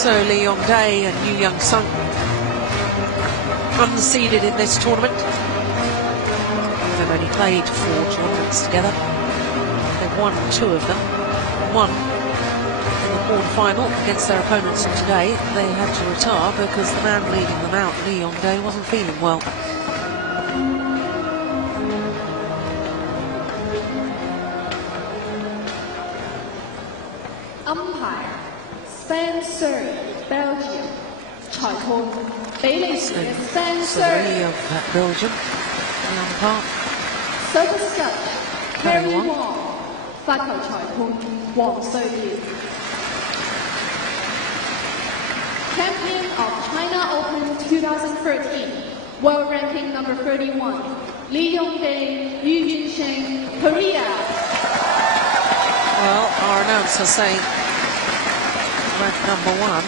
So Lee Yong-dae and Yu Young-sung unseeded in this tournament. They've only played 4 tournaments together. They've won 2 of them. One in the quarter-final against their opponents, and today they had to retire because the man leading them out, Lee Yong-dae, wasn't feeling well. Umpire Spencer Belgium 裁判比利時嘅 Spencer of Belgium, the umpire. Service judge Harry Wong 發球裁判黃瑞耀 Champion of China Open 2013 World Ranking number 31 Lee Yong-dae Yu Yun-sheng Korea. Well, our announcer saying ranked number 1.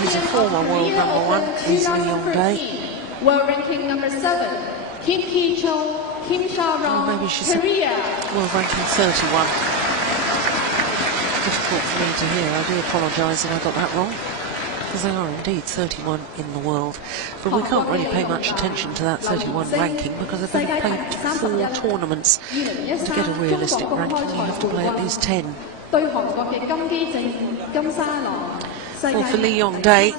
He's a former world number 1. He's Lee Yong-dae. World ranking number 7. Kim Ki-chong, Kim Sarong, maybe she's Korea. World ranking 31. Difficult for me to hear. I do apologise if I got that wrong, because they are indeed 31 in the world. But we can't really pay much attention to that 31 ranking because they've only played 4 tournaments. To get a realistic ranking, you have to play at least 10. Well, for Lee Yong-dae,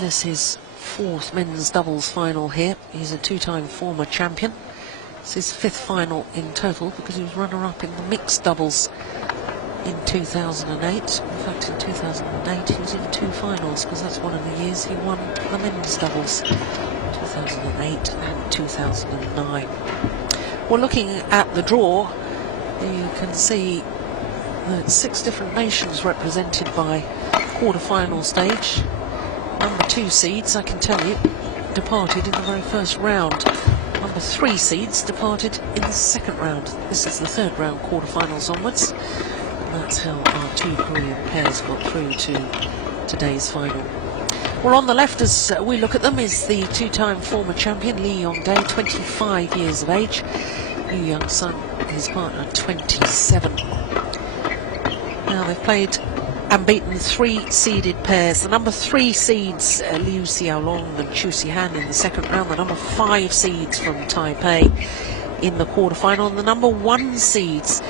this is 4th men's doubles final here. He's a 2-time former champion. It's his 5th final in total because he was runner-up in the mixed doubles in 2008. In fact, in 2008 he was in 2 finals because that's one of the years he won the men's doubles, 2008 and 2009. Well, looking at the draw, you can see that 6 different nations represented by quarter-final stage. Number 2 seeds, I can tell you, departed in the very first round. Number 3 seeds departed in the 2nd round. This is the 3rd round, quarter-finals onwards. And that's how our 2 Korean pairs got through to today's final. Well, on the left, as we look at them, is the 2-time former champion, Lee Yong-dae, 25 years of age. Yu Young-sung, his partner, 27. Now, they've played and beaten 3 seeded pairs. The number 3 seeds, Liu Xiaolong and Chu Sihan in the 2nd round. The number 5 seeds from Taipei in the quarterfinal. And the number 1 seeds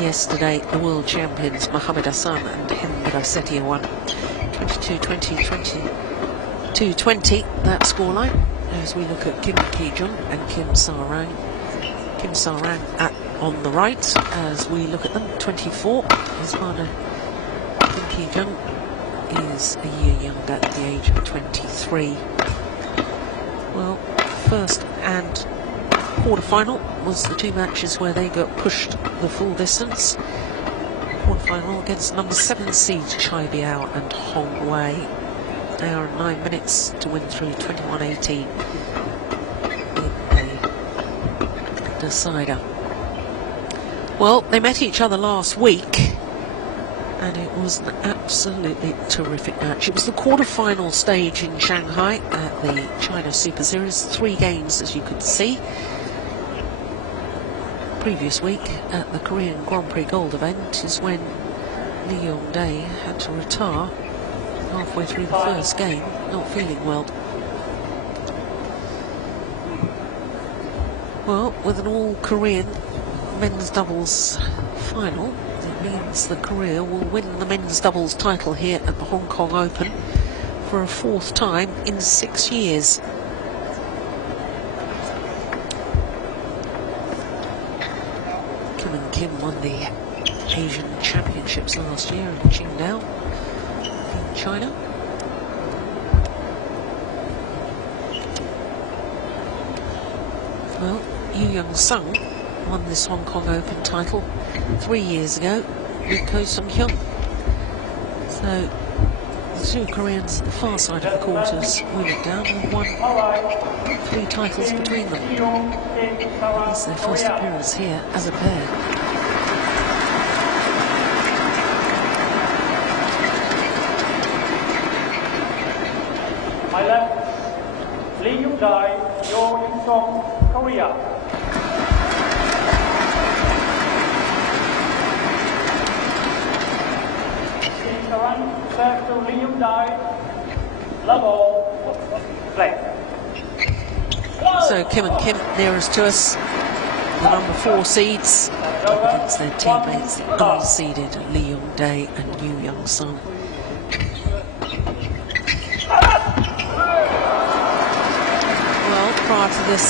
yesterday, the world champions, Mohamed Hassan and Hendra Setiawan. 22-20, 22-20, that scoreline, as we look at Kim Ki-jung and Kim Sarang. Kim Sarang on the right, as we look at them, 24. His partner, Kim Ki-jung, is a year younger at the age of 23. Well, first and quarter-final was the 2 matches where they got pushed the full distance. Quarter-final against number 7 seeds Chai Biao and Hong Wei. An hour and 9 minutes to win through 21-18 in a decider. Well, they met each other last week and it was an absolutely terrific match. It was the quarter-final stage in Shanghai at the China Super Series. 3 games, as you could see. Previous week at the Korean Grand Prix Gold event is when Lee Yong-dae had to retire halfway through the first game, not feeling well. Well, with an all-Korean men's doubles final, it means that Korea will win the men's doubles title here at the Hong Kong Open for a 4th time in 6 years. Kim won the Asian Championships last year in Qingdao in China. Well, Yu Young-sung won this Hong Kong Open title 3 years ago with Ko Sung-hyun. So the 2 Koreans at the far side of the court, as we look down, have won 3 titles between them. It's their first appearance here as a pair. I left Lee Yong-dae, Yu Young-sung, Korea. Serve to Li Yongdai. Level. Play. So Kim and Kim nearest to us, the number 4 seeds, up against their teammates, the unseeded Li Yongdae and Yu Young Sung. Well, prior to this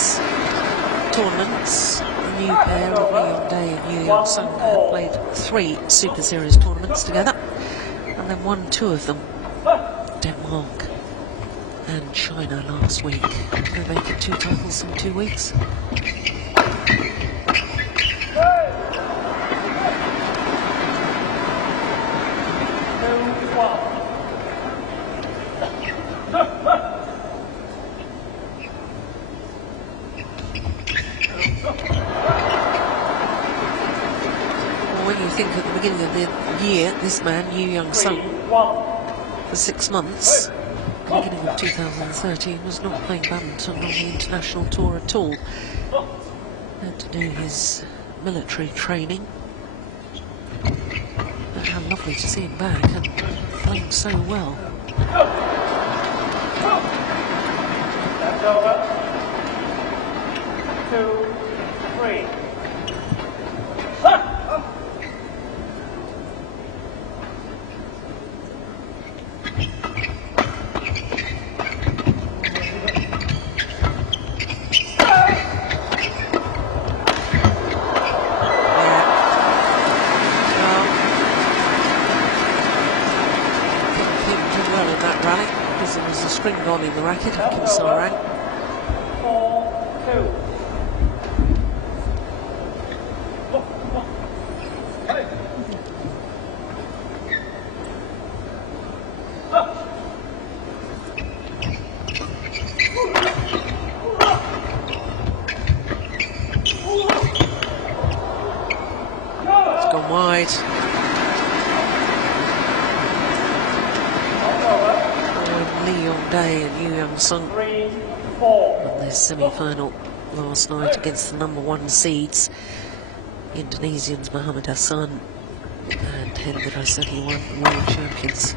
tournament, the new pair of Li Yongdae and Yu Young Sung had played 3 Super Series tournaments together, and then won 2 of them, Denmark and China last week. They're making 2 titles in 2 weeks. When you think at the beginning of the year, this man, Yu Young Sung, for 6 months, beginning of 2013, was not playing badminton on the international tour at all. Had to do his military training. But how lovely to see him back and playing so well. That's over. 2, 3. Spring gone in the racket of Kim Sarang. 4-2. It's gone wide. Li Yongdae and Yu Young Sung won their semi-final last night against the number 1 seeds, Indonesians Muhammad Hassan and Hendra Setiawan, world champions.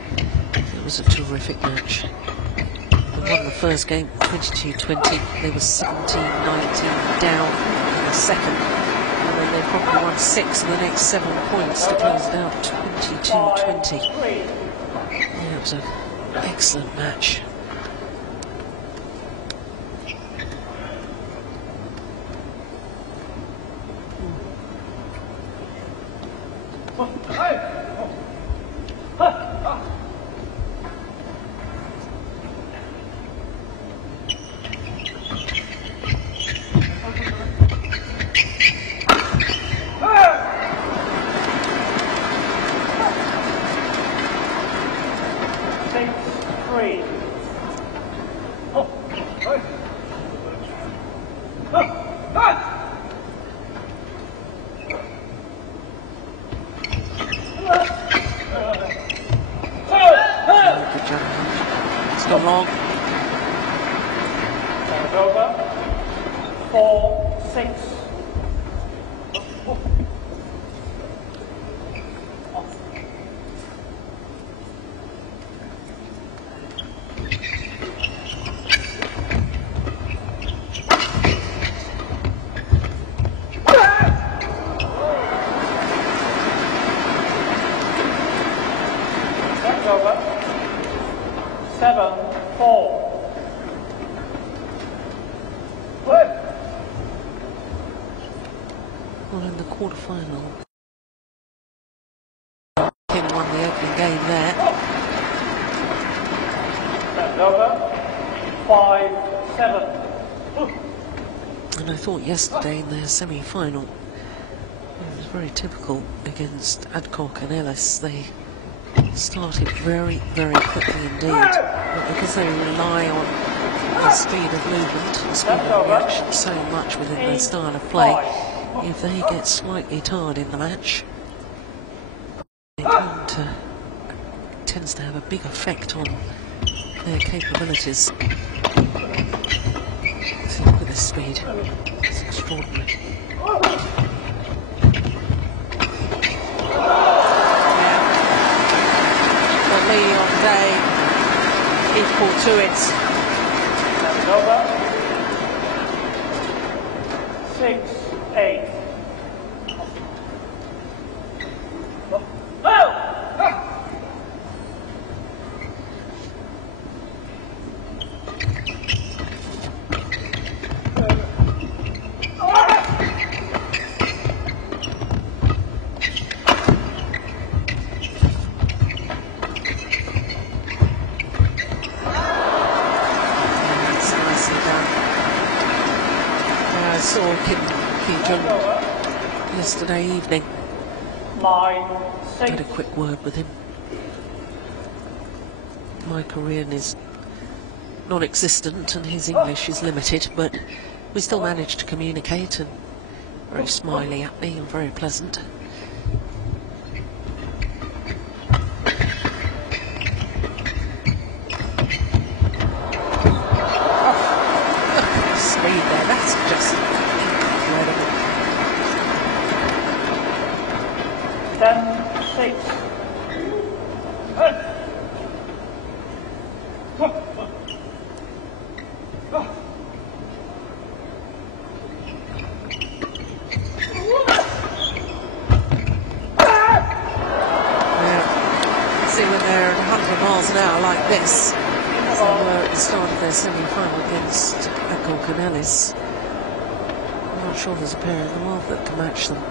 It was a terrific match. They won the first game 22-20. They were 17-19 down in the second, and then they probably won 6 of the next 7 points to close it out 22-20. Yeah, it was an excellent match. It's gone long. That's over. 4-6. That's over. 7-4. Well, in the quarterfinal, Kim won the opening game there. That's over. 5-7. And I thought yesterday in their semi-final, it was very typical against Adcock and Ellis. They started very, very quickly indeed. But because they rely on the speed of movement, the speed of reaction so much within their style of play, if they get slightly tired in the match, it tends to have a big effect on their capabilities. So look at this speed, it's extraordinary. Leon Day equal to it. Over. 6-8. I saw Kim Ki-jung yesterday evening. 9-6. Had a quick word with him. My Korean is non-existent and his English is limited, but we still managed to communicate, and very smiley at me and very pleasant. Speed there, that's just incredible. 10-6. See, when they're at 100 miles an hour like this, as they were at the start of their semi-final against Akol Canellis, I'm not sure there's a pair in the world that can match them.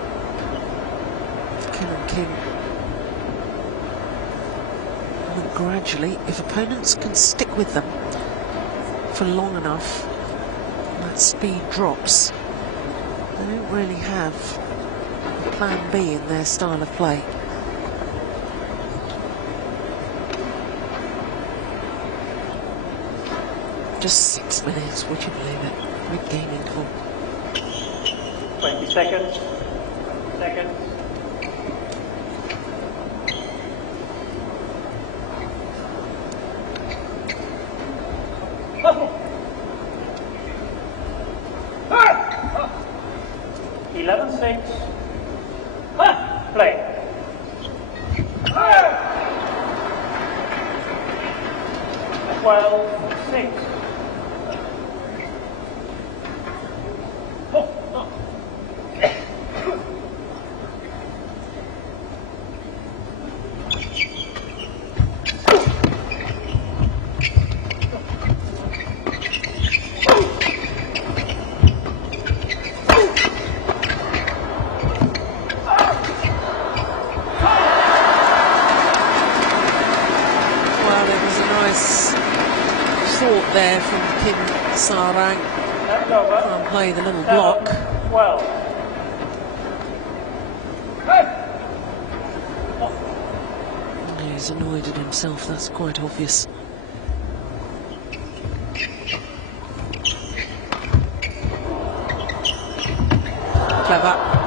Kim and Kim. And gradually, if opponents can stick with them for long enough, that speed drops, they don't really have a plan B in their style of play. Just 6 minutes, would you believe it? Mid-game interval. 20 seconds. Seconds. Oh. 11-6. Play. 12-6. There from Kim Sarang. Try and play the little block. 12. He's annoyed at himself, that's quite obvious. Clever.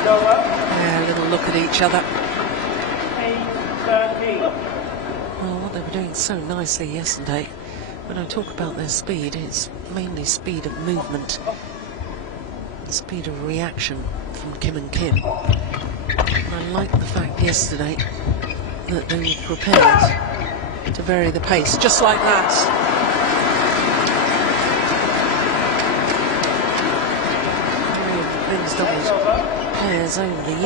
Yeah, a little look at each other. 8-13. Well, what they were doing so nicely yesterday, when I talk about their speed, it's mainly speed of movement, speed of reaction from Kim and Kim. And I liked the fact yesterday that they were prepared to vary the pace, just like that. Men's doubles pairs over the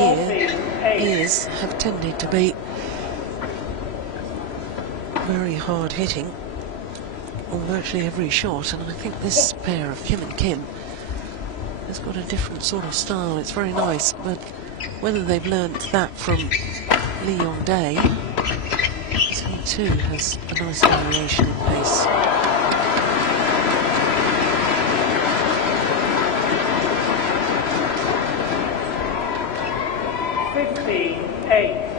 years have tended to be very hard hitting on virtually every shot, and I think this pair of Kim and Kim has got a different sort of style. It's very nice, but whether they've learnt that from Leon Day, he too has a nice variation in pace. 58.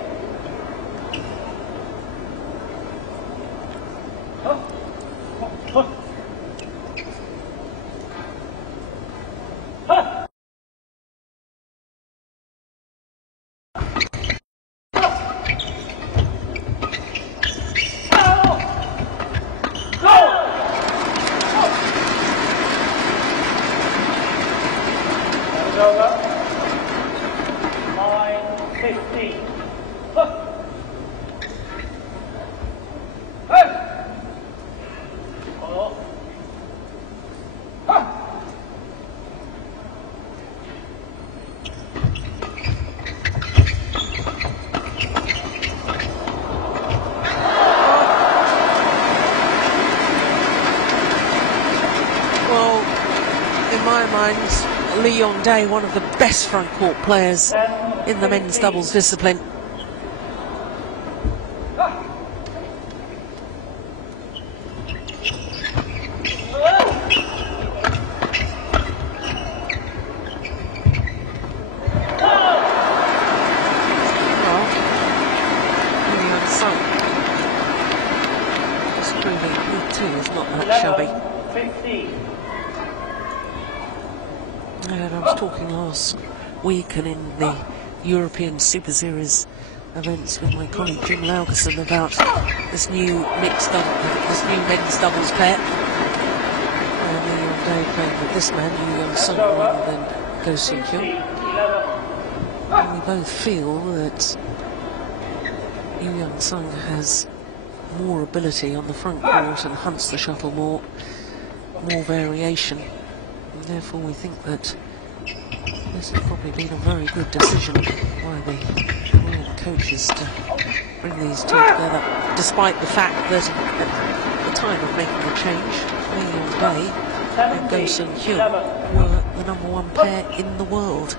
Leon Day, one of the best front court players in the men's doubles discipline. Week and in the European Super Series events with my colleague Jim Laugerson about this new men's doubles pair. Leon Day playing with this man, Yu Young Sung, rather than Go Sung Hyun. And we both feel that Yu Young Sung has more ability on the front court and hunts the shuttle more variation. And therefore we think that this has probably been a very good decision by the Korean coaches to bring these two together, despite the fact that at the time of making the change, Leon Day and Go Sung Hyun were the #1 pair in the world.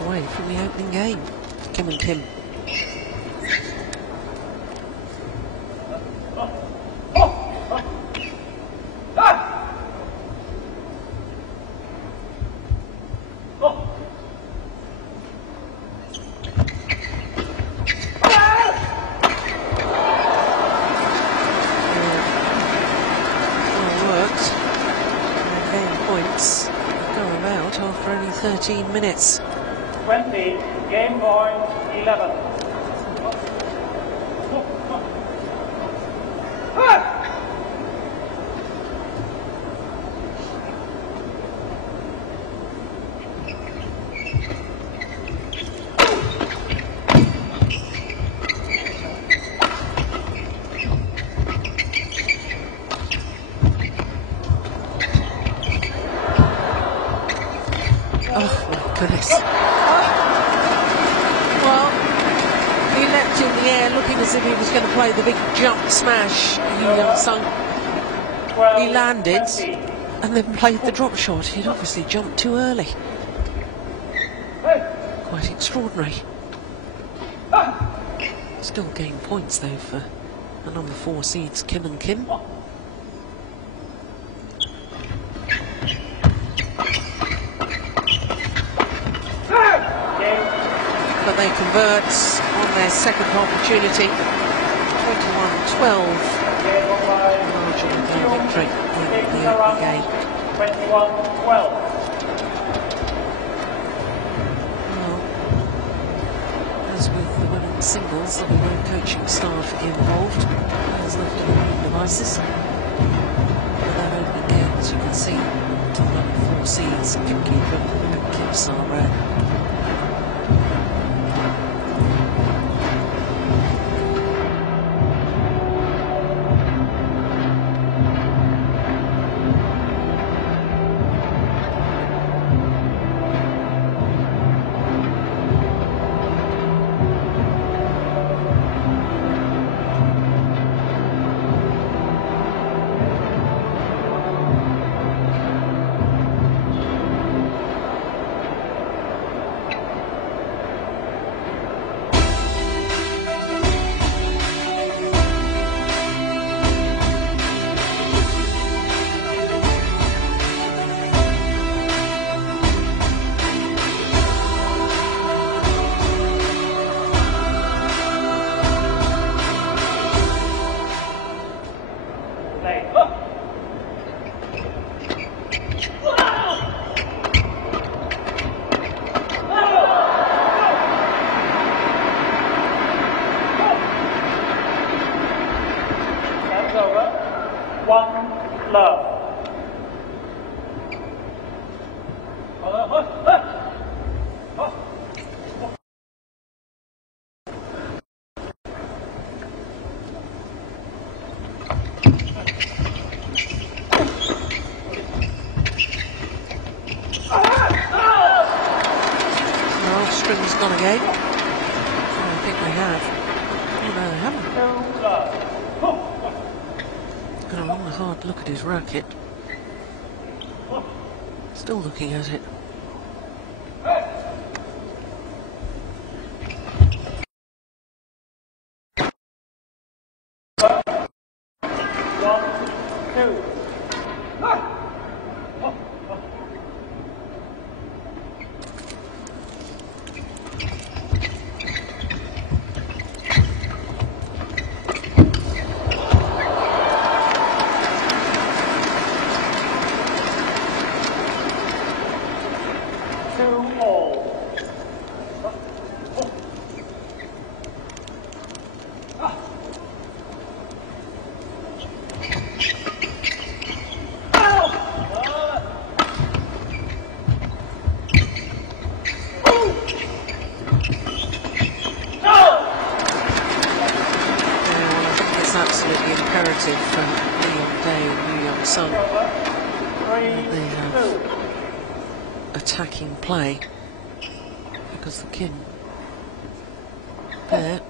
Away from the opening game, Kim and Kim. Worked, and then points go about after only 13 minutes. 20, game point 11. Oh my goodness. In the air, looking as if he was going to play the big jump smash. Yu Young Sung, he landed and then played the drop shot. He'd obviously jumped too early. Quite extraordinary. Still gain points though for the #4 seeds Kim and Kim. But they convert on their second opportunity, 21-12, margin of their victory in the opening game. 21-12. Well, as with the women's singles, there'll be no coaching staff involved. Players left to their own devices. But that opening game, as you can see, missile rack. String's gone again. I think they have. Oh no, they haven't. Got a rather hard look at his racket. Still looking at it. Absolutely imperative for Leon Day and Yu Young Sun. They have attacking play because the Kim pair are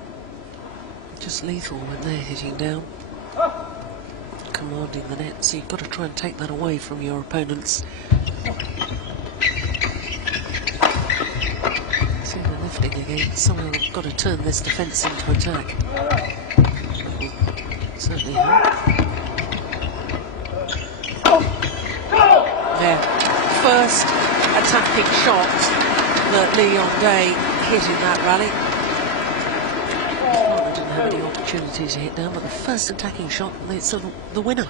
just lethal when they're hitting down, commanding the net. So you've got to try and take that away from your opponents. See, they're lifting again. Somehow they've got to turn this defence into attack. Certainly have. There. First attacking shot that Leon Day hit in that rally. Well, they didn't have any opportunity to hit down, but the first attacking shot, and it's the winner.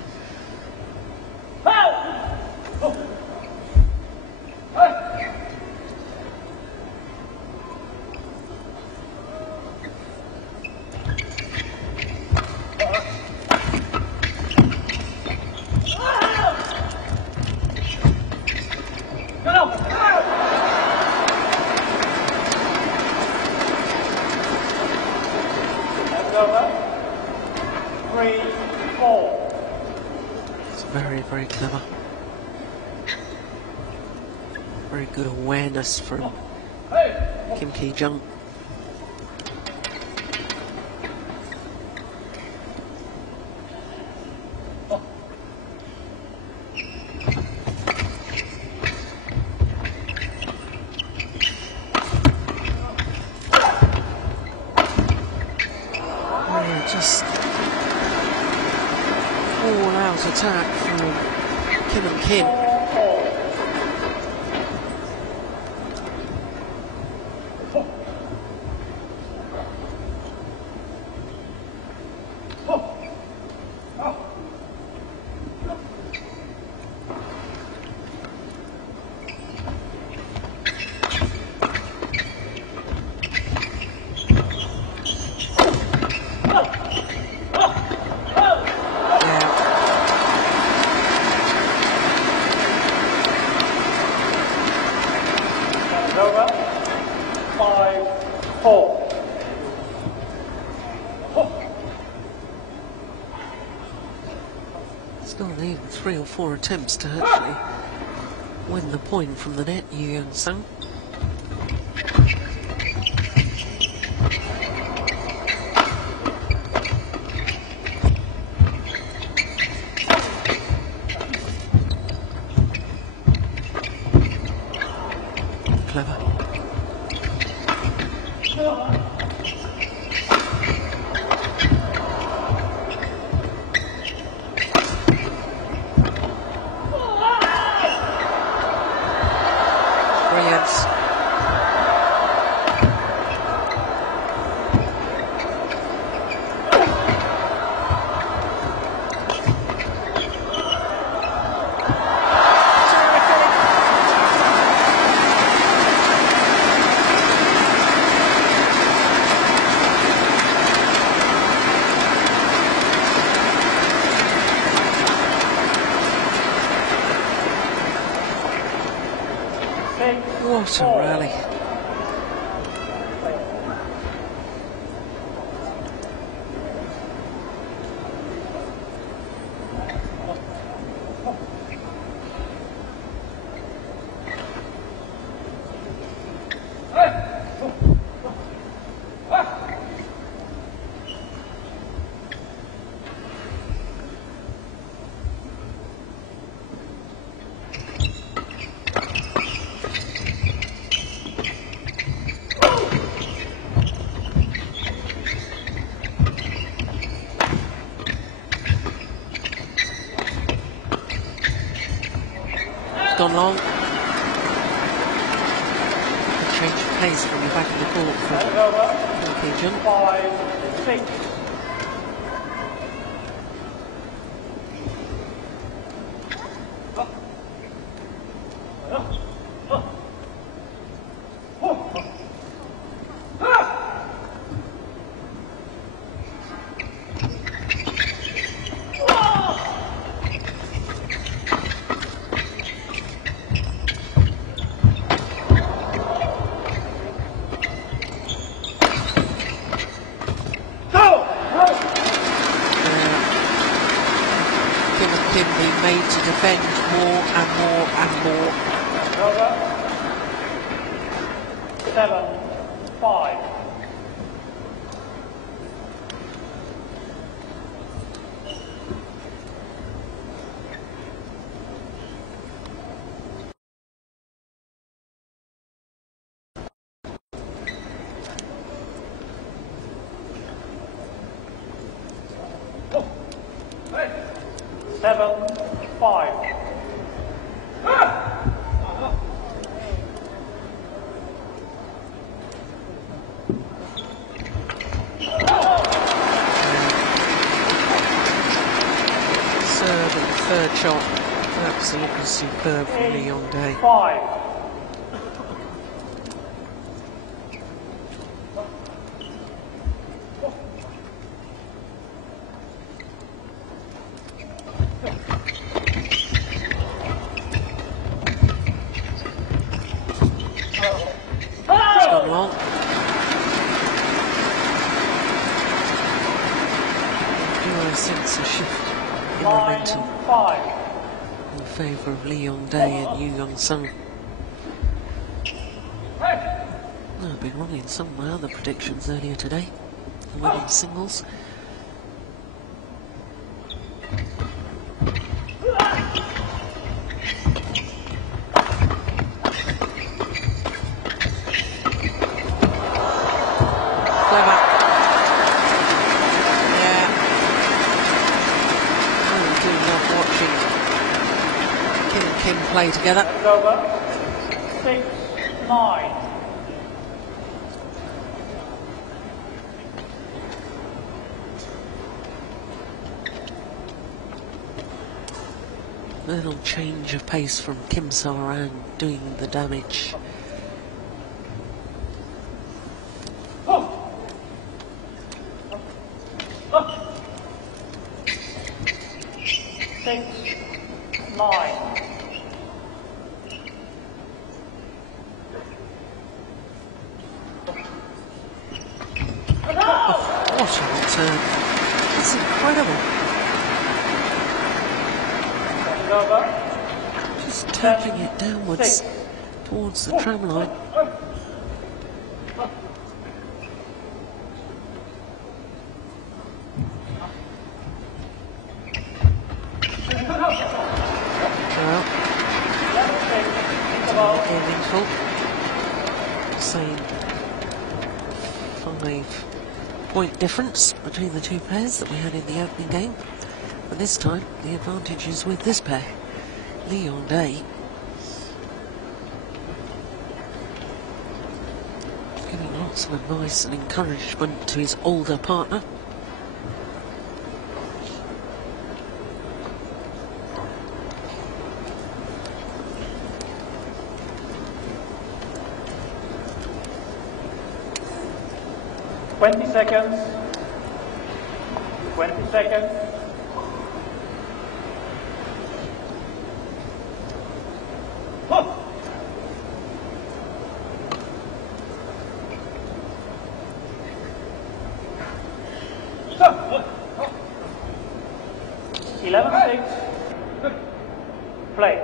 It's very, very clever. Very good awareness from Kim Ki-jung. Just all-out attack from Kim and Kim. Still need 3 or 4 attempts to actually win the point from the net, Yu Young-sung. Clever. Brilliant. What a rally. Gone long. A change of pace when you're back in the court for Pigeon. 5-6. Kim being made to defend more and more and more. 7-5. Third and third shot, absolutely superb from Lee Yong-dae. 5. It's gone long. Do I sense a shift in momentum 9-5. in favour of Lee Yong-dae and Yu Young-sung? I've been wrong in some of my other predictions earlier today. The women's singles. Clever. Yeah. I do love watching Kim and Kim play together. It's over. 6-9. Little change of pace from Kim So-ran doing the damage. What a return. It's incredible. Just tapping it downwards towards the tram line. Well, same 5-point difference between the two pairs that we had in the opening game. But this time, the advantage is with this pair, Leon Day. Giving lots of advice and encouragement to his older partner. Twenty seconds. 20 seconds. Oh. 11-6. Play.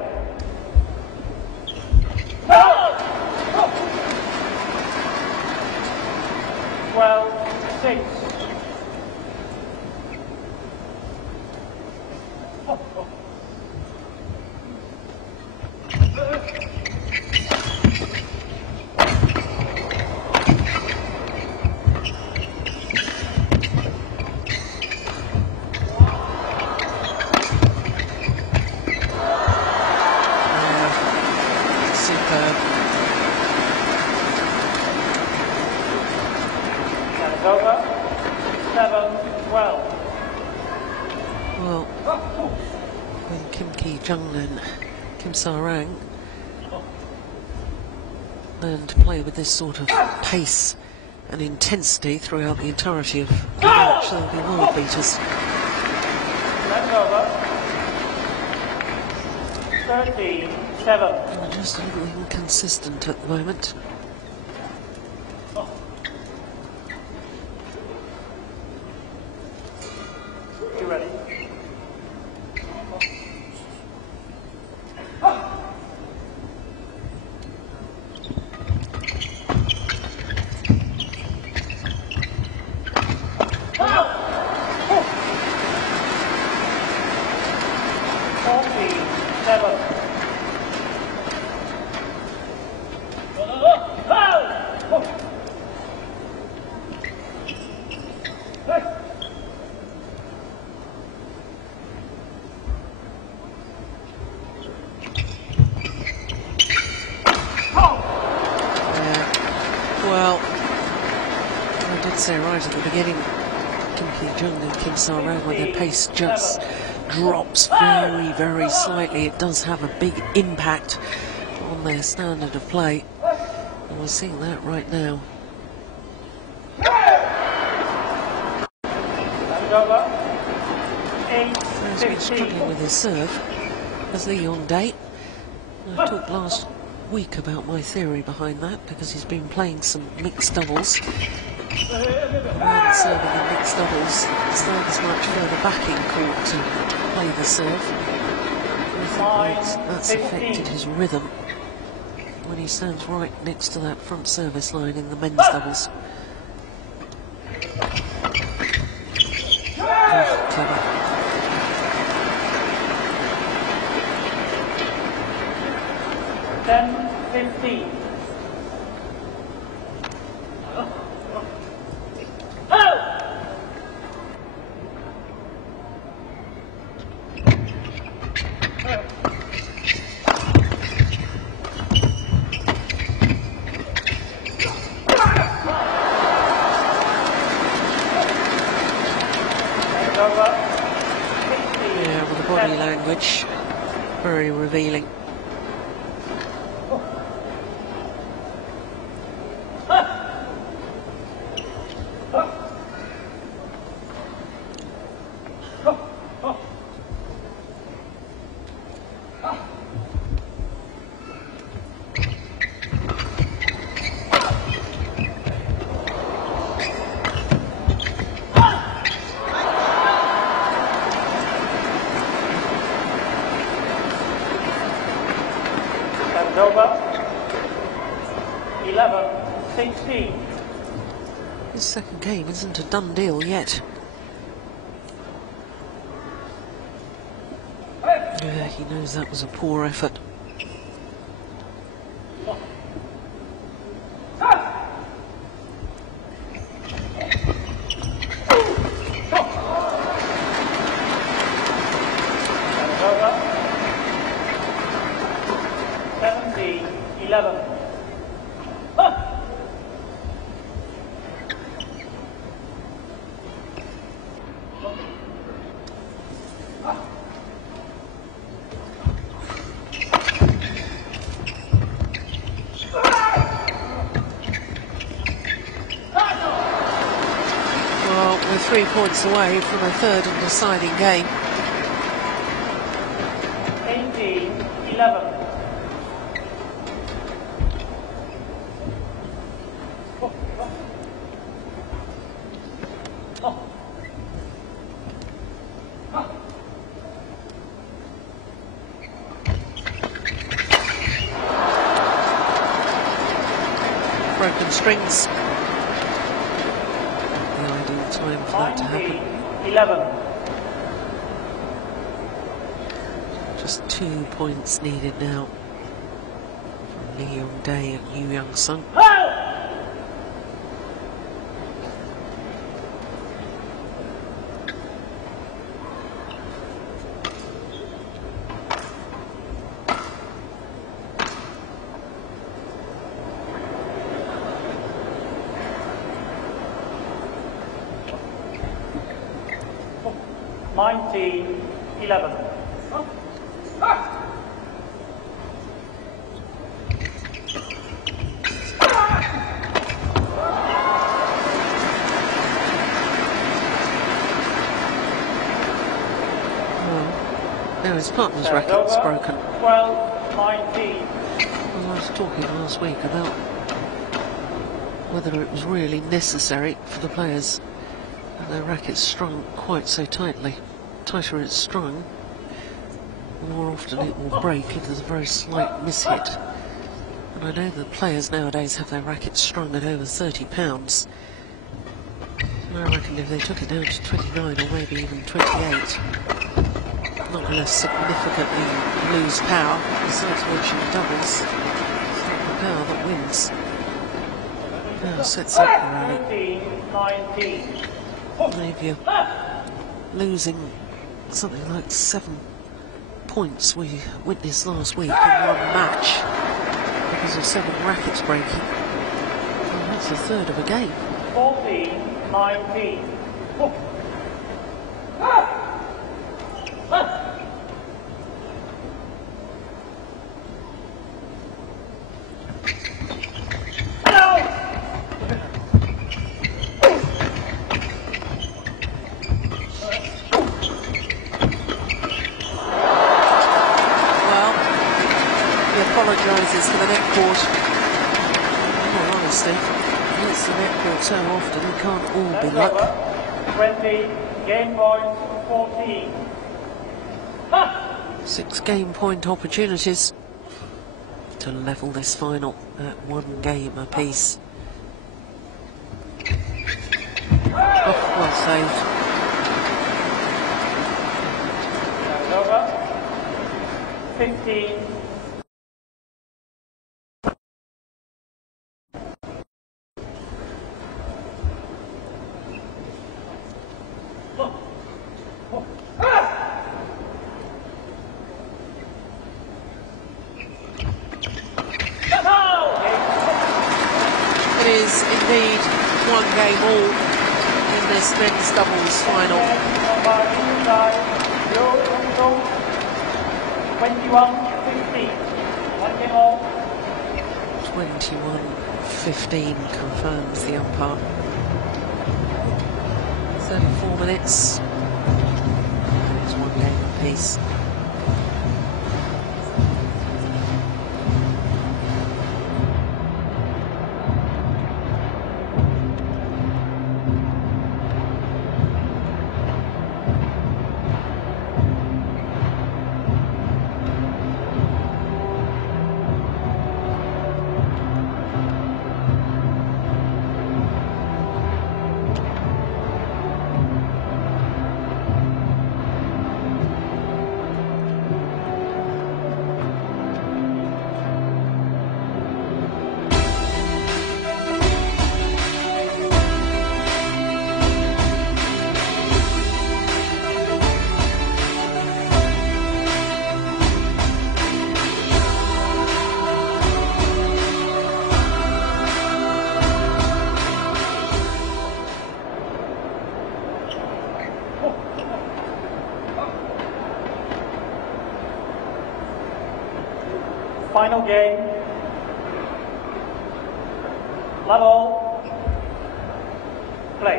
12-6. Over. 7-12. Well, when Kim Ki-jung and Kim Sarang learn to play with this sort of pace and intensity throughout the entirety of the match, they'll be world beaters. 13-7. They're just a little inconsistent at the moment. Ready? Well, I did say right at the beginning, Kim Ki-jung and Kim Sarang, when their pace just drops very, very slightly, it does have a big impact on their standard of play. And we're seeing that right now. He's been struggling with his serve, as Leon Day. I talked last week about my theory behind that, because he's been playing some mixed doubles. When serving in mixed doubles, serve is much further back in court to play the serve. I think that's affected his rhythm when he stands right next to that front service line in the men's doubles. Oh, clever. 10-15. Yeah, with the body language, very revealing. over. 11-16. His second game isn't a done deal yet. Yeah, he knows that was a poor effort. Over. 17-11. Well, we're 3 points away from a third and deciding game. 18-11. Broken strings. The ideal time for that to happen. 19-11. Just 2 points needed now from Lee Young Dae and Yu Young Sung. Now his partner's racket's broken. 12-19. Well, I was talking last week about whether it was really necessary for the players and their rackets strung quite so tightly. Tighter it's strung, the more often it will break if there's a very slight mishit. And I know that players nowadays have their rackets strung at over 30 pounds. And I reckon if they took it down to 29 or maybe even 28, not going to significantly lose power, besides mentioning doubles. It's not the power that wins. Now sets up the rally. 19. If you're losing something like 7 points we witnessed last week in one match because of 7 rackets breaking, well, that's a third of a game. 14-19. Apologises for the net court. In all honesty, it's the net court so often it can't all be luck. 20, game point 14. 6 game point opportunities to level this final at 1 game apiece. Oh, well saved. Over. 15. Is indeed 1 game all in this men's doubles final. 21-15 confirms the umpire. 34 minutes. It's 1 game apiece. final game. Level. Play.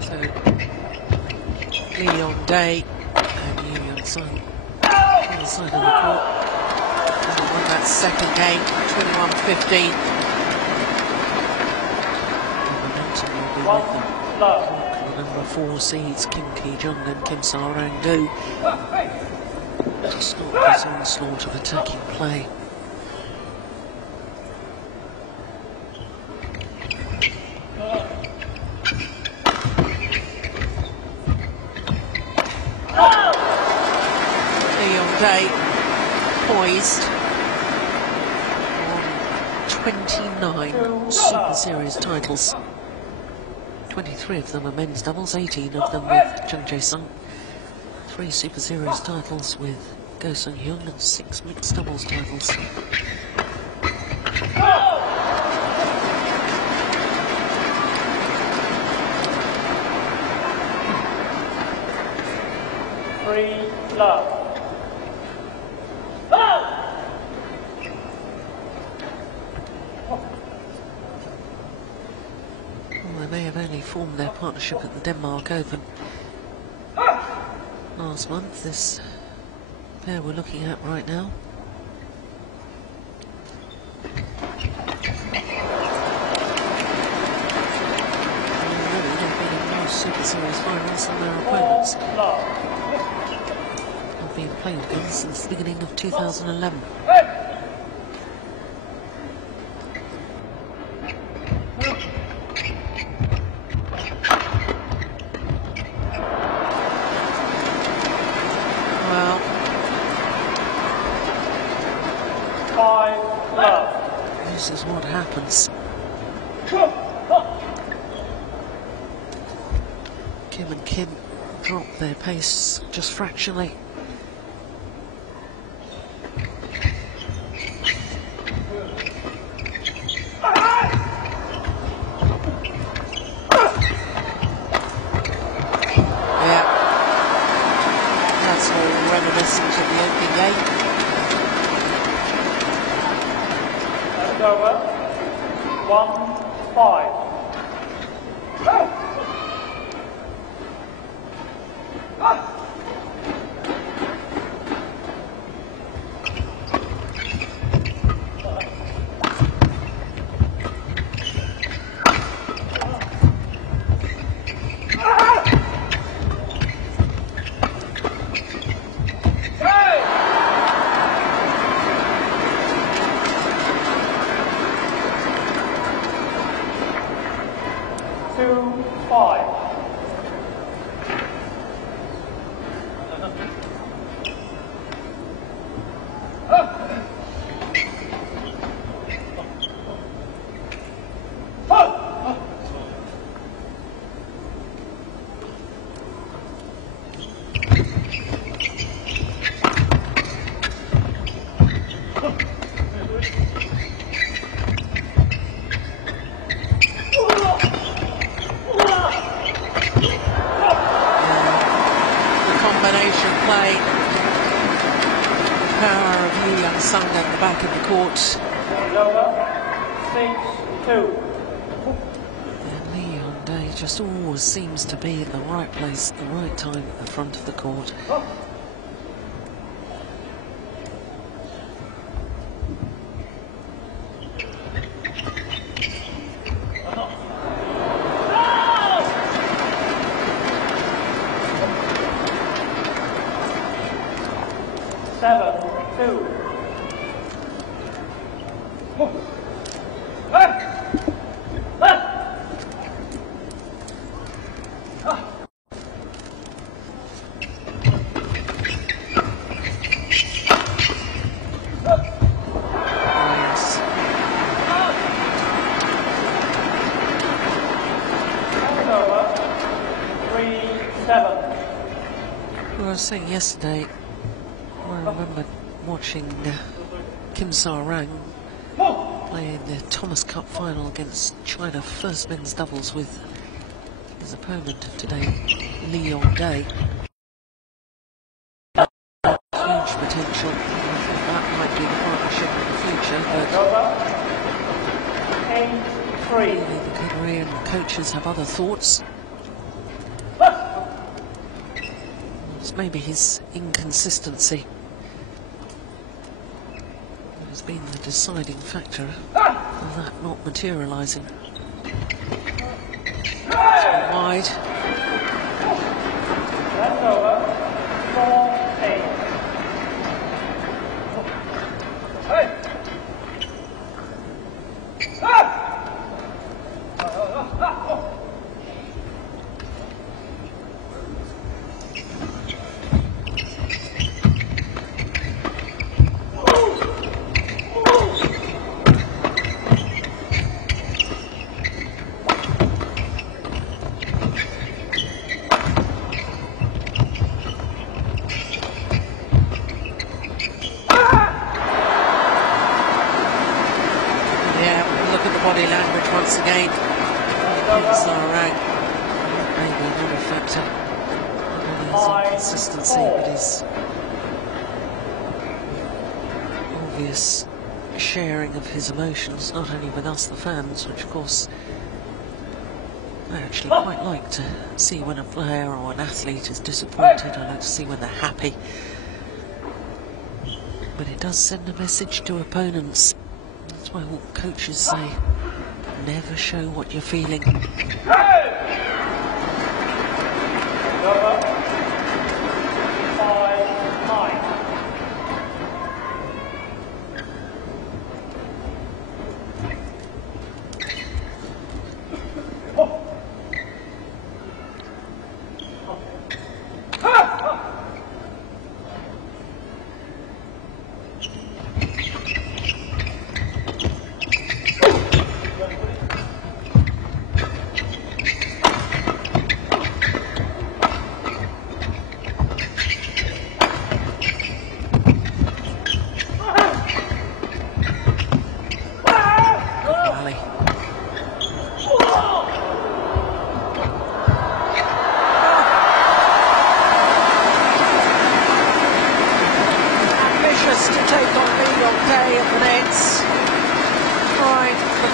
So, Leon Day and Yulian Sun on the side of the court. Hasn't won that second game, 21-15. The momentum will be with them. The number 4 seeds, Kim Ki-jung and Kim Sa-rang-do. To stop this onslaught of attacking play. Day poised on 29 Super Series titles. 23 of them are men's doubles, 18 of them with Chung Jae-sung. 3 Super Series titles with Go Sung-hyun and 6 mixed doubles titles. Love. Well, they may have only formed their partnership at the Denmark Open last month. This pair we're looking at right now. Already they've been in most Super Series finals and their opponents have been playing them since the beginning of 2011. This is what happens. Kim and Kim drop their pace just fractionally. Yeah, that's all reminiscent of the opening game. Over. 1-5. At the back of the court. And Leon Day just always seems to be at the right place at the right time at the front of the court. I was saying yesterday, I remember watching Kim Sa-rang play in the Thomas Cup final against China, first men's doubles, with his opponent today, Leon Day. Huge potential. That might be Clearly the Korean coaches have other thoughts. It's maybe his inconsistency that has been the deciding factor of that not materialising. Wide. Body language once again. Sarang, maybe another factor. Not his inconsistency, but his obvious sharing of his emotions, not only with us, the fans, which of course I actually quite like to see when a player or an athlete is disappointed. I like to see when they're happy. But it does send a message to opponents. That's why all coaches say, never show what you're feeling.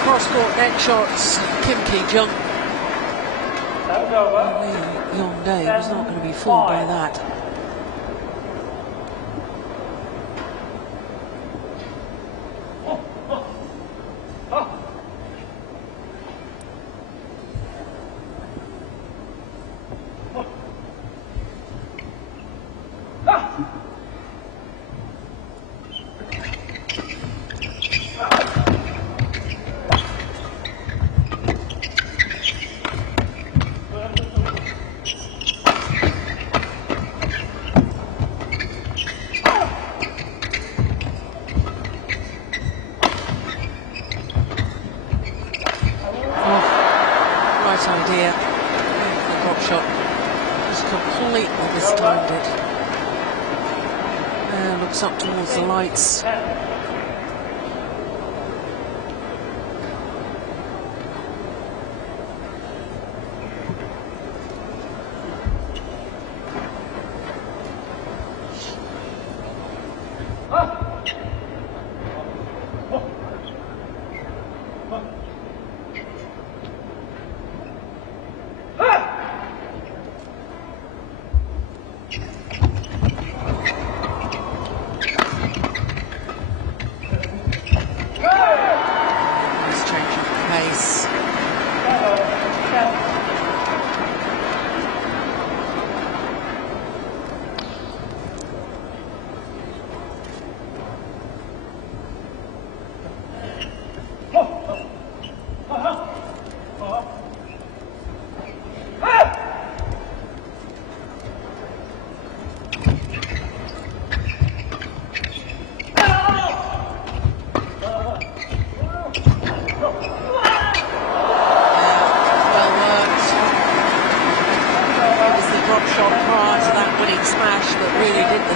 Cross-court net shots, Kim Ki-jung. Lee Yong-dae was not going to be fooled by that. Idea. The drop shot just completely mistimed it. Looks up towards the lights.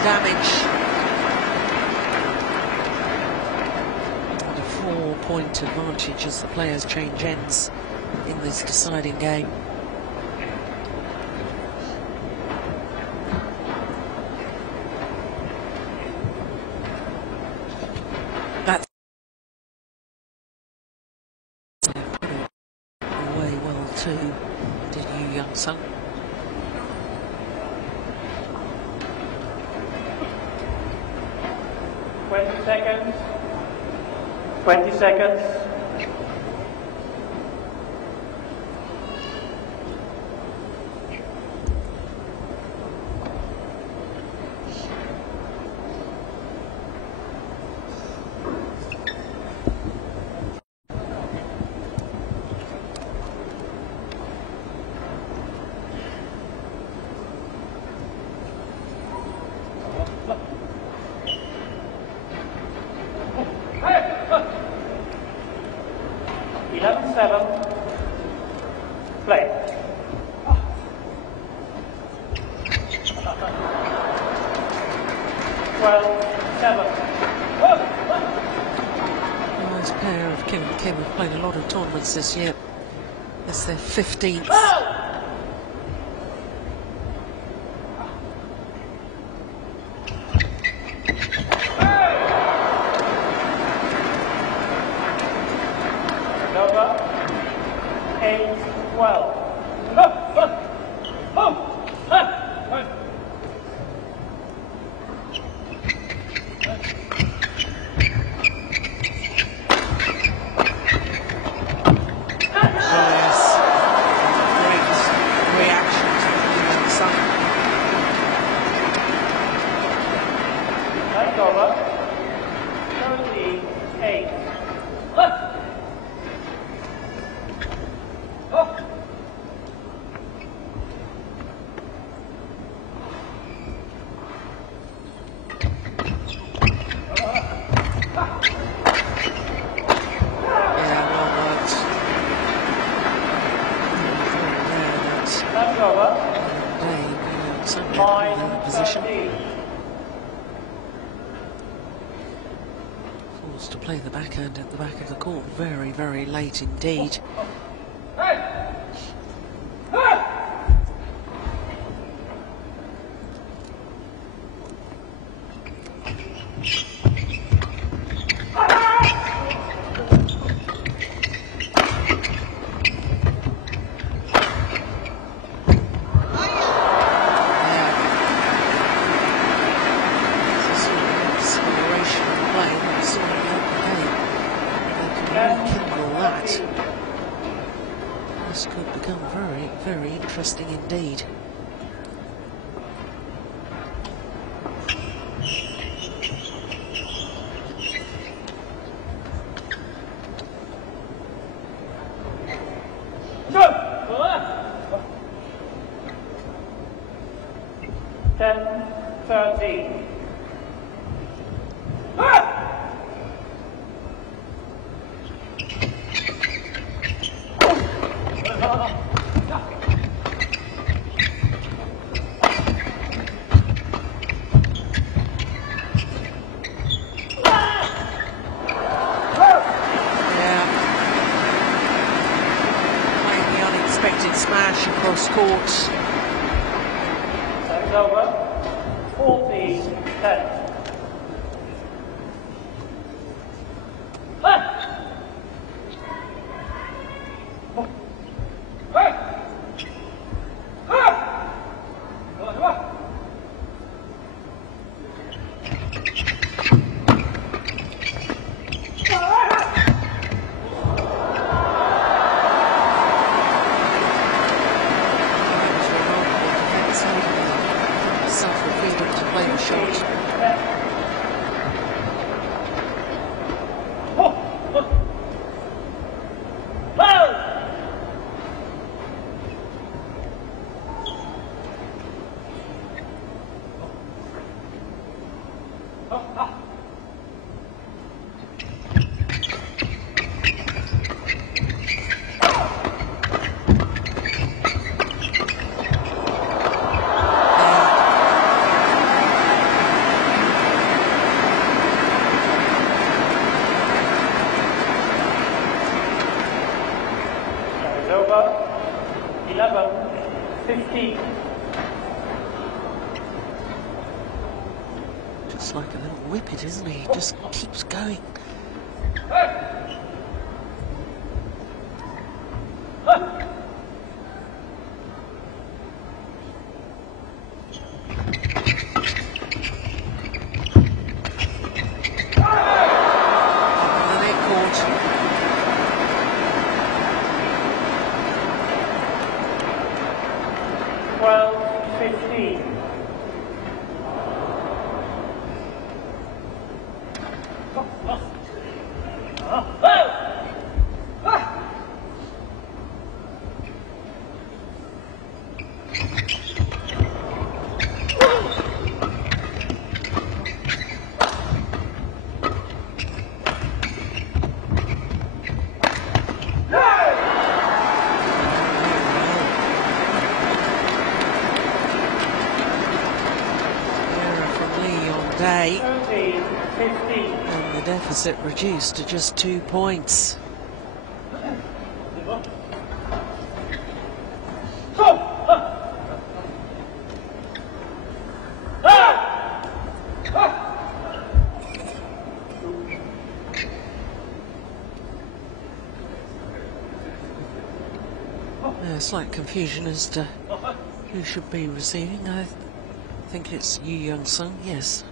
Damage. And a 4-point advantage as the players change ends in this deciding game. That's 20 seconds. 20 seconds. Play. Nice pair of Kim and Kim have played a lot of tournaments this year. It's their 15th. Over. 8, 12. Forced to play the backhand at the back of the court very, very late indeed. This could become very, very interesting indeed. Smash across court. That's over. 40-10. Over. 11-15. Just like a little whippet, isn't he? Just keeps going. Day, 13, 15. and the deficit reduced to just 2 points. Slight confusion as to who should be receiving. I think it's Yu Young Sung, yes.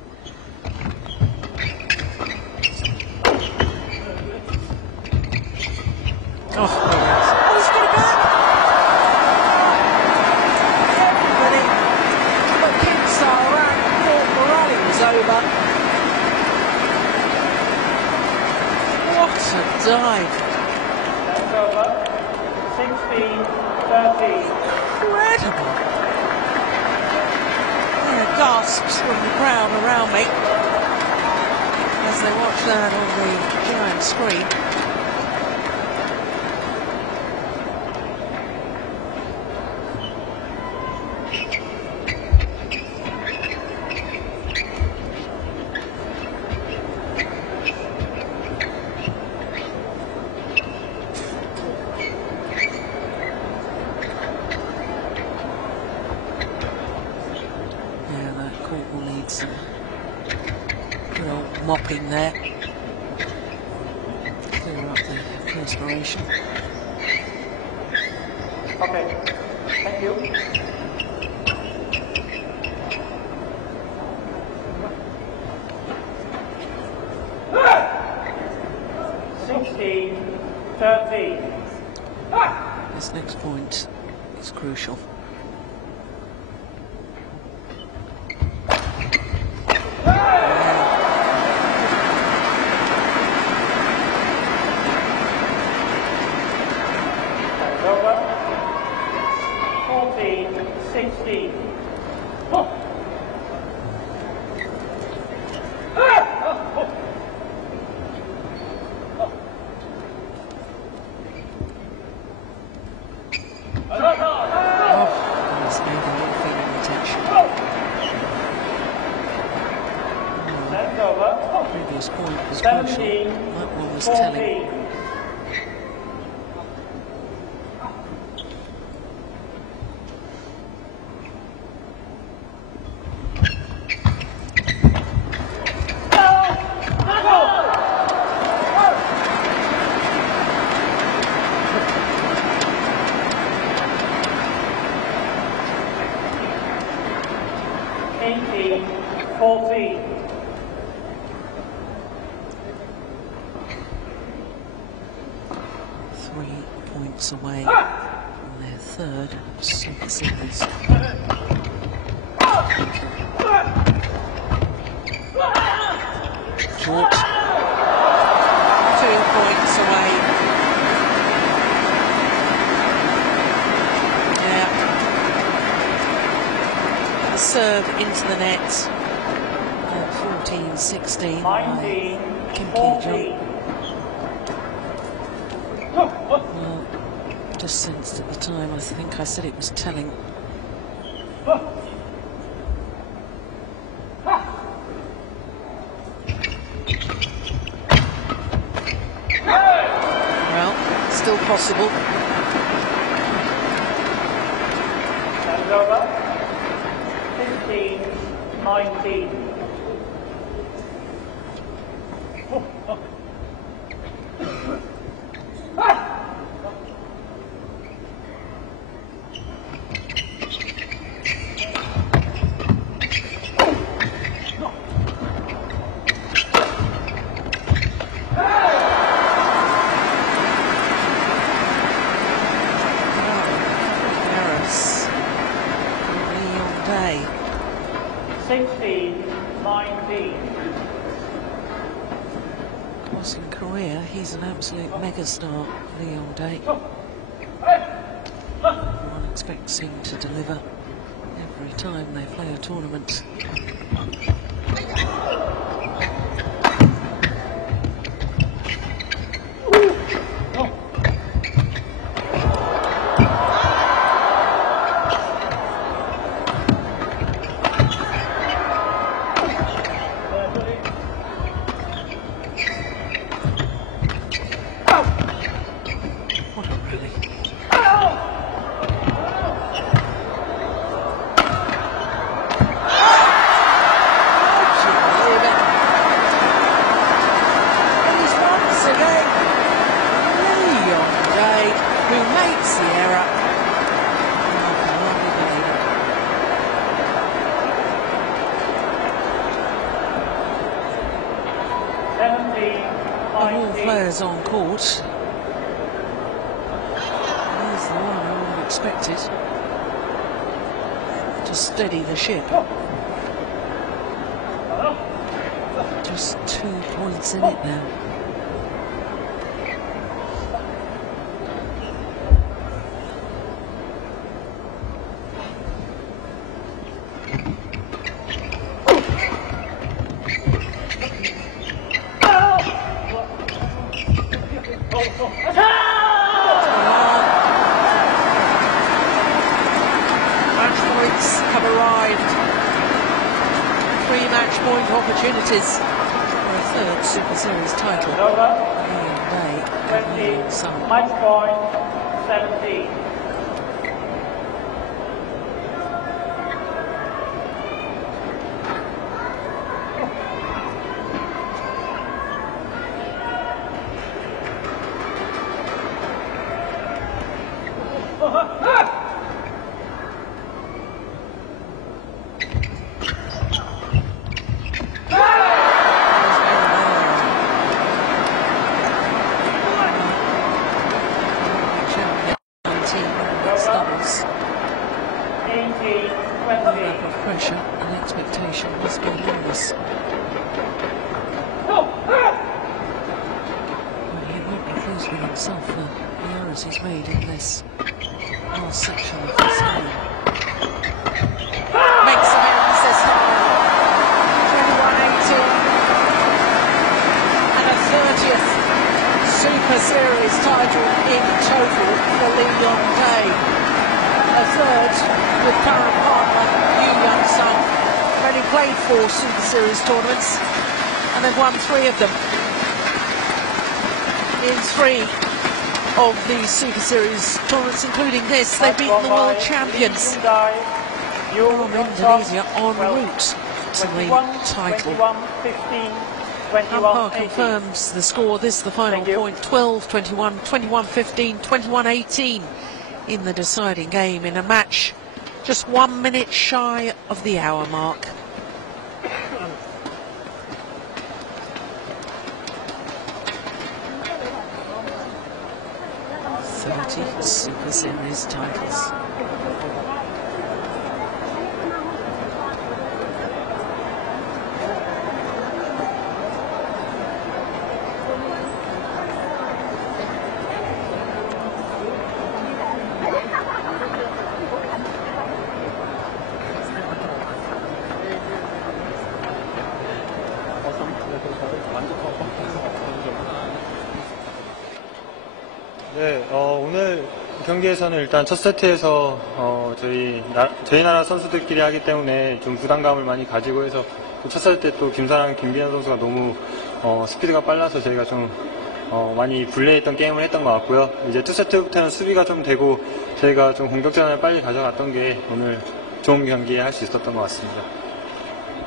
Oh, he's got it back! Everybody but Kim Sarang thought the rally was over. What a dive! That's over. 16, 13. Incredible! There are gasps from the crowd around me as they watch that on the giant screen. Mopping there. Clear up the perspiration. Okay, thank you. This next point is crucial. Previous point was crucial. That one was telling. Away on their third super singles. Short. 2 points away. Yeah. The serve into the net at 14-16. 19, Kim 14. Well, just sensed at the time, I think I said it was telling. Well, still possible. That's over. 15-19. Day. 16-19. course, in Korea, he's an absolute megastar, Leon Day. Everyone expects him to deliver every time they play a tournament. All players on court. Here's the one I would have expected to steady the ship. Just 2 points in it now. Match points have arrived. 3 match point opportunities for a third Super Series title. Day, 20, match point 17. Pressure and expectation must be enormous. Well, he won't be pleased with himself for the errors he's made in this last section of this game. Makes some errors this time. 21-18 and a 30th Super Series title in total for Leon Day. A third with current partner Young Sun. Already played 4 Super Series tournaments and they've won 3 of them. In 3 of the Super Series tournaments, including this, they've beaten the world champions from Indonesia en route to the title. Umpire confirms the score. This is the final point: 12-21, 21-15, 21-18 in the deciding game in a match just 1 minute shy of the hour mark. Super Series titles. 네, 오늘 경기에서는 일단 첫 세트에서 저희 나라 선수들끼리 하기 때문에 좀 부담감을 많이 가지고 해서 첫 세트 때 또 김사랑, 김비현 선수가 너무 스피드가 빨라서 저희가 좀 많이 불리했던 게임을 했던 것 같고요. 이제 투 세트부터는 수비가 좀 되고 저희가 좀 공격전을 빨리 가져갔던 게 오늘 좋은 경기에 할 수 있었던 것 같습니다.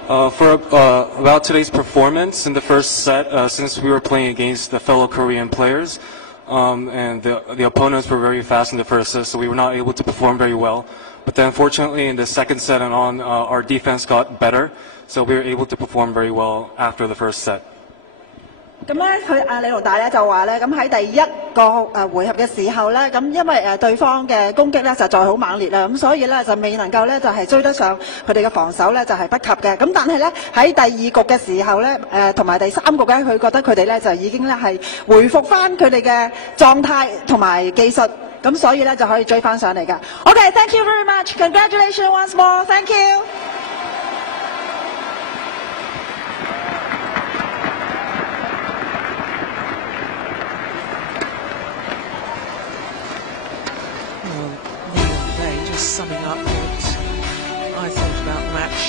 About today's performance in the first set, since we were playing against the fellow Korean players, and the opponents were very fast in the first set, so we were not able to perform very well. But then fortunately in the second set and on, our defense got better, so we were able to perform very well after the first set. 咁咧，李龍大咧就話咧，咁喺第一個回合嘅時候咧，咁因為對方嘅攻擊咧實在好猛烈啦，咁所以咧就未能夠咧就係追得上佢哋嘅防守咧就係不及嘅。咁但係咧喺第二局嘅時候咧，同埋第3局咧，佢覺得佢哋咧就已經咧係回復翻佢哋嘅狀態同埋技術，咁所以咧就可以追翻上嚟㗎。Okay, thank you very much. Congratulations once more. Thank you. Summing up what I thought about the match,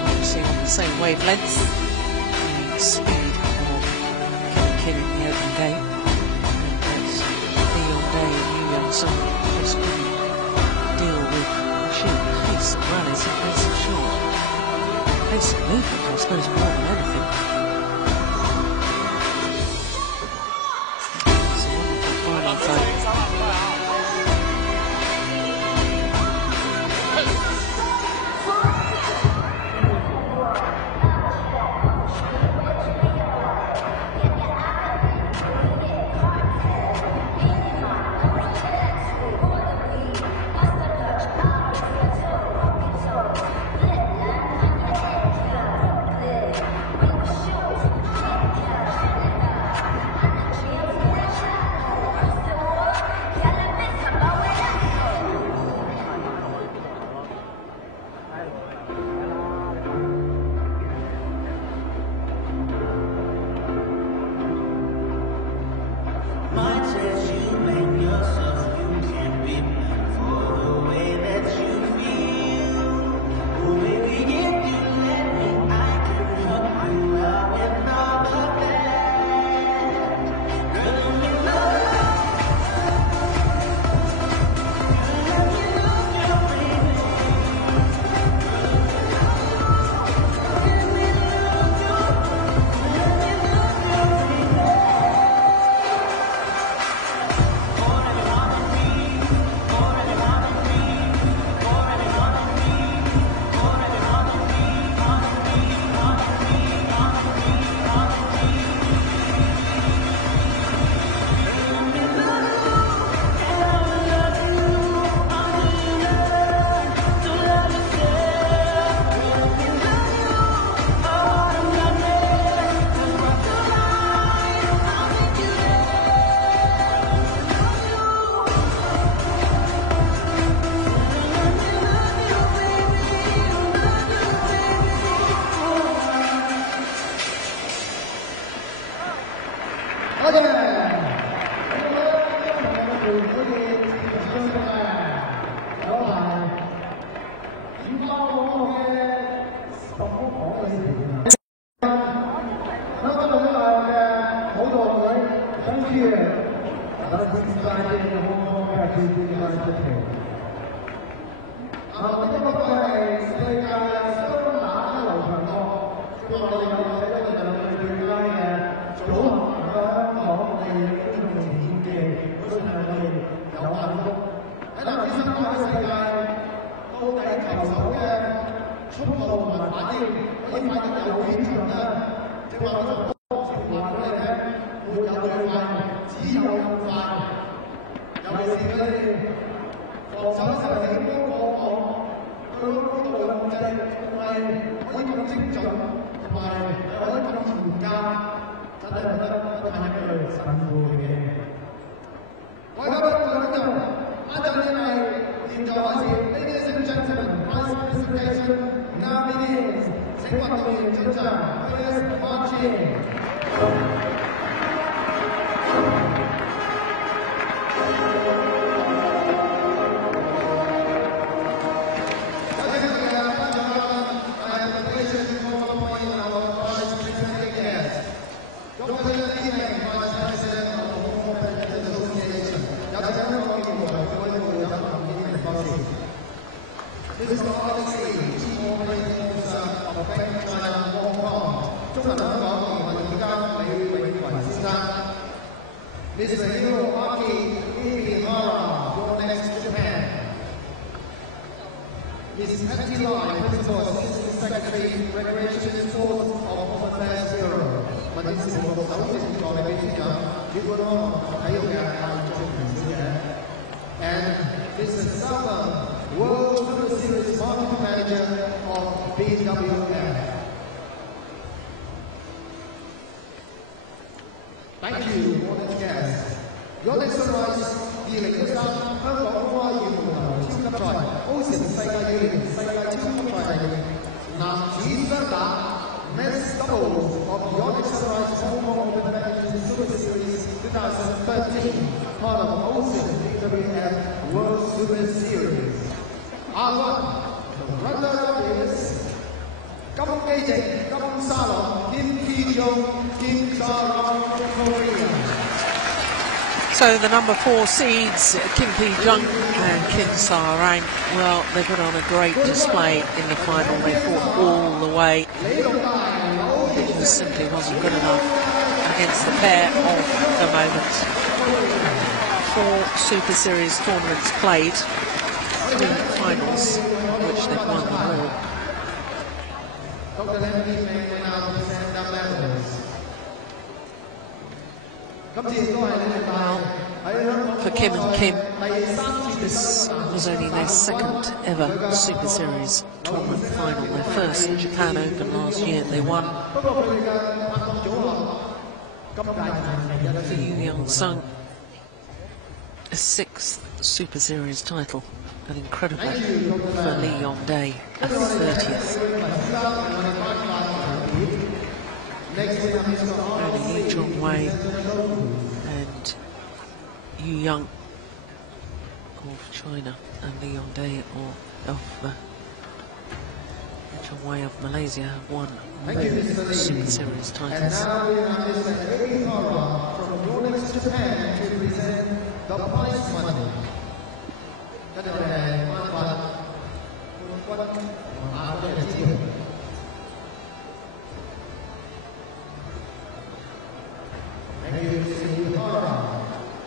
obviously on the same wavelength, the speed of Kevin in the opening game, and that Leon Day and Yu Young Sung just couldn't deal with the sheer pace of rallies and pace of shot, pace of movement, I suppose, more than anything. It's a wonderful final fight. His empty line, principal assistant And Mr. Summer, World Super Series Marketing Manager of BWF. Thank you, audience guests. Your next sunrise, 2013香港花園門頭超級賽歐城世界羽聯世界超級賽男子雙打 Men's Doubles of Your Next Sunrise Hong Kong Open Badminton Super Series 2013 part of Ocean BWF World Super Series. R1, the runner is 金基靜金沙朗 Kim Sarang Korea. So the number 4 seeds, Kim Ki-jung and Kim Sarang, well, they put on a great display in the final. They fought all the way. It just simply wasn't good enough against the pair of the moment. 4 Super Series tournaments played, 3 finals, which they've won them all. Well, for Kim and Kim, this was only their second ever Super Series tournament final. Their first Japan Open last year, they won. For Yu Young-sung, a 6th Super Series title, and incredible for Lee Yong-dae, a 30th. Only Lee Chong-wei and Yu Young of China and Lee Yong-dae of Chong-wei of Malaysia have won Super Series titles. Now we have Mr. Eddie Hara from Rolex Japan to present the prize money. Thank you, Mr. Hara.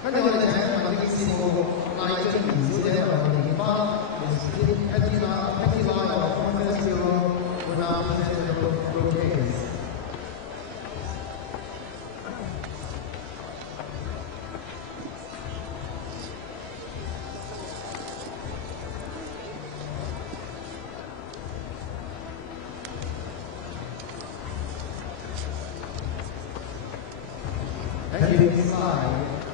跟住我哋請文經事務賴俊賢小姐來聯發 Miss Eddie Hara of Conference Bureau will now present the bouquets. Thank you, Ms. Lai.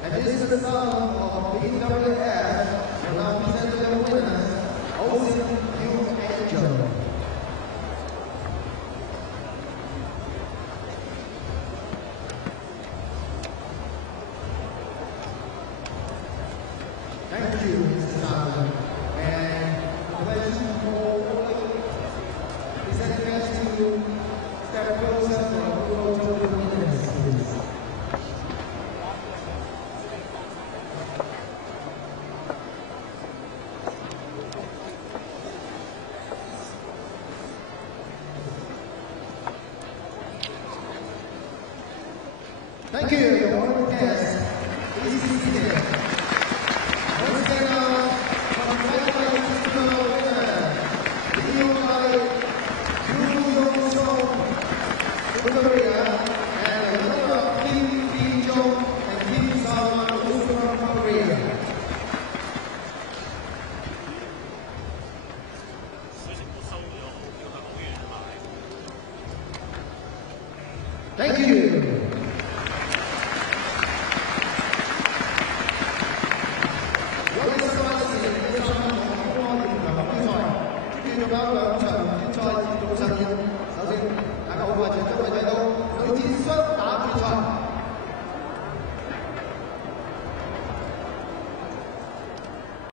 And this is the song of BWF will now present the winners, Ocean View Angel. Thank you, Mr. Allen. And the pleasure for presenting us to step closer for the winners, please. Thank you, your honored guests. Please be seated. Once again, congratulations to the winner, Yu Young-sung, Korea, and the winner, Kim Ki-jung and Kim Sarang, from Korea. Thank you. Welcome